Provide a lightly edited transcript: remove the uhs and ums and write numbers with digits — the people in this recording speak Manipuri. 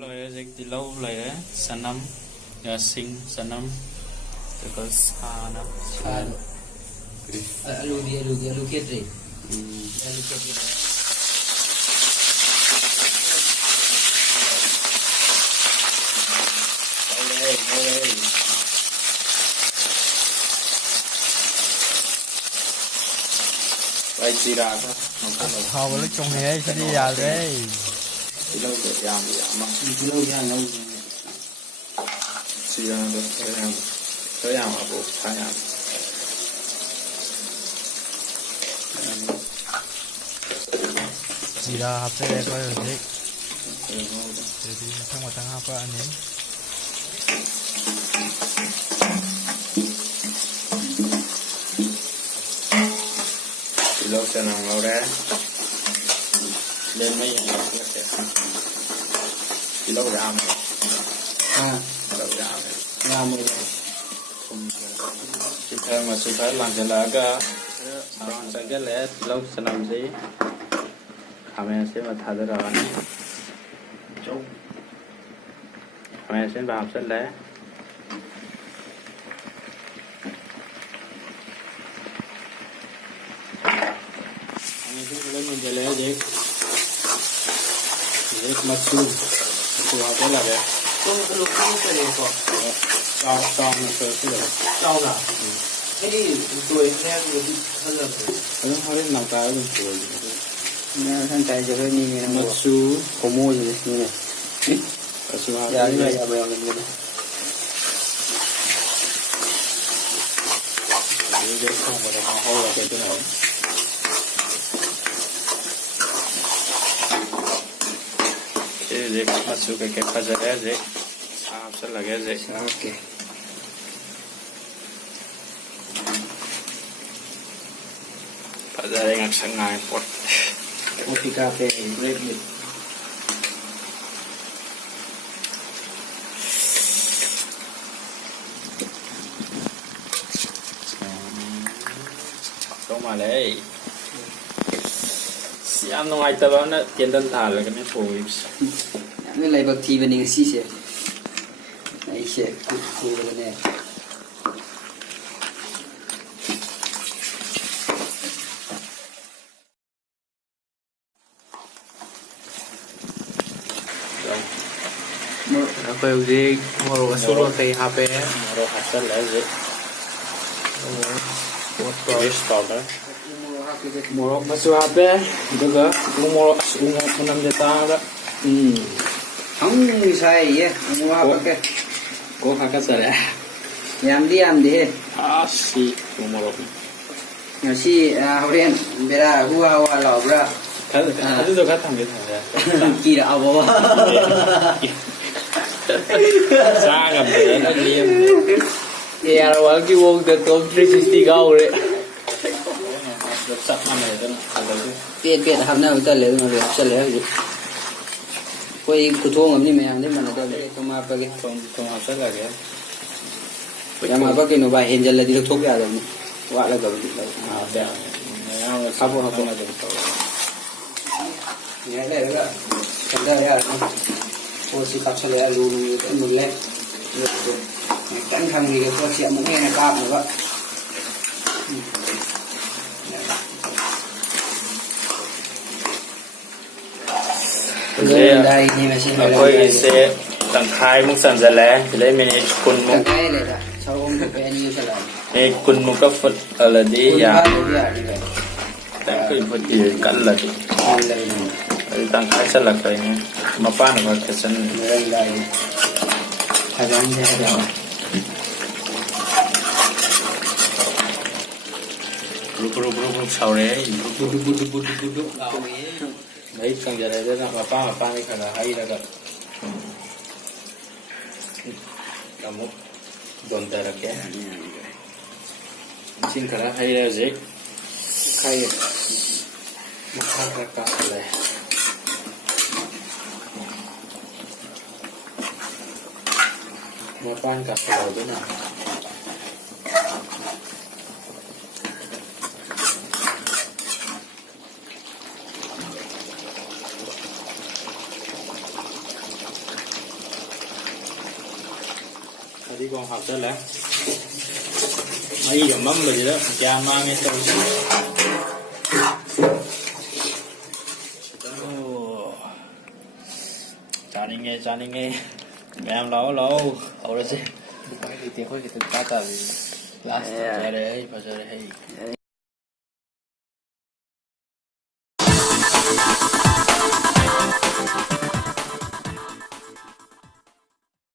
rồi dịch thì lâu rồi đấy sản năm nhà sinh sản năm thì có xa năm xa alu kia gì alu kia gì đây vậy chỉ ra thôi họ vẫn trồng hết sẽ đi vào đấy thì lâu được làm mà lâu chỉ ra được thế làm mà bộ phải làm chỉ là học sẽ coi được đấy để đi trong một tháng học có anh ấy thì lâu sẽ làm lâu đấy lên mấy thì lâu làm rồi lâu làm rồi không chỉ theo mà chỉ phải làm cho là cái sang cái lẽ lâu sẽ làm gì hàm sẽ mà thay ra rồi hàm sẽ vào sẽ lẽ lên mìnhจะแล้วเด็กมาสู้ตัวเขาละเด็ก tôi lúc không phải để có ตองมันเกิดขึ้นเลย đau là cái đi tuổi theo người đi hơn là เขาเล่นหนังตาเป็นตัวอยู่ ท่านใจจะเฮ้ยนี่ไงนะ มาสู้ โคโม่อยู่นี่ไง มาสู้ อย่าเลยอย่าไปเอาเงินเลย เด็กเข้ามาในห้องเขาเราเป็นตัวไหนเด็กมาสู้กับแกพัฒนาเด็กสามสักละแกเด็ก okพัฒนางักสังงานปวด coffee cafe red meat ต้องมาเลยเสียมน้อยแต่ว่าน่ะเตียนตันทานเลยก็ไม่ฟูอีก cái này bậc thì bên này xí xẻ này xẻ cù bên này แล้วก็ดีมโรสุโรเตฮาเปมโรฮัสเซลเลย what price dollar moro masu hape juga moro unam jata ada không sai vậy mua apa ke ko hakat sare yam di asi moro nhà si horian bera hua lo bra itu juga kan gitu ya kira apa sangat benar dia ya awal ki wong the top 360 kau re sắp năm này đó là biết hôm nay ta lấy mà được sẽ lấy được quay cụ thua ngắm đi mày ăn đấy mà nó ta lấy không mà cái không học rất là cái ya mà có cái nó bài hiện giờ là đi được thuốc ra rồi gọi là cái gì đấy đẹp học không là được nhớ đây đó cái đây à cô chỉ cắt cho lấy luôn cái mình lên cắn thằng gì cái cô chị muốn nghe này cam nữa vậy đâyนี่ไม่ใช่เลย tôi sẽ tặng khai mức sản ra lẽ lấy mình kun ตั้ง mục ใจเลยนะชาวองค์เป็นอันนี้อยู่เฉลย này kun mục cấp phật ở là đi คุณ ya บ้านตัวใหญ่เลย tặng cái phật gì cắn là đi เลยนะ tặng khai sẽ là cái mà pan là cái sân เรื่องใดถ้ายังไม่ได้ lúc sau đấyบุดเราเอง đấy không giờ đấy đó mà pan cái là hay là cái kamu đồn tay là cái xin cái là hay là gì ใคร một cái cả này một pan cả rồi thế nào còn học rất là mấy giờ mắm rồi đó cha mang nghe xong chán đi nghe mẹ em lâu lâu hầu ra xem Bukan kita kau kita kata last. Jadi pasal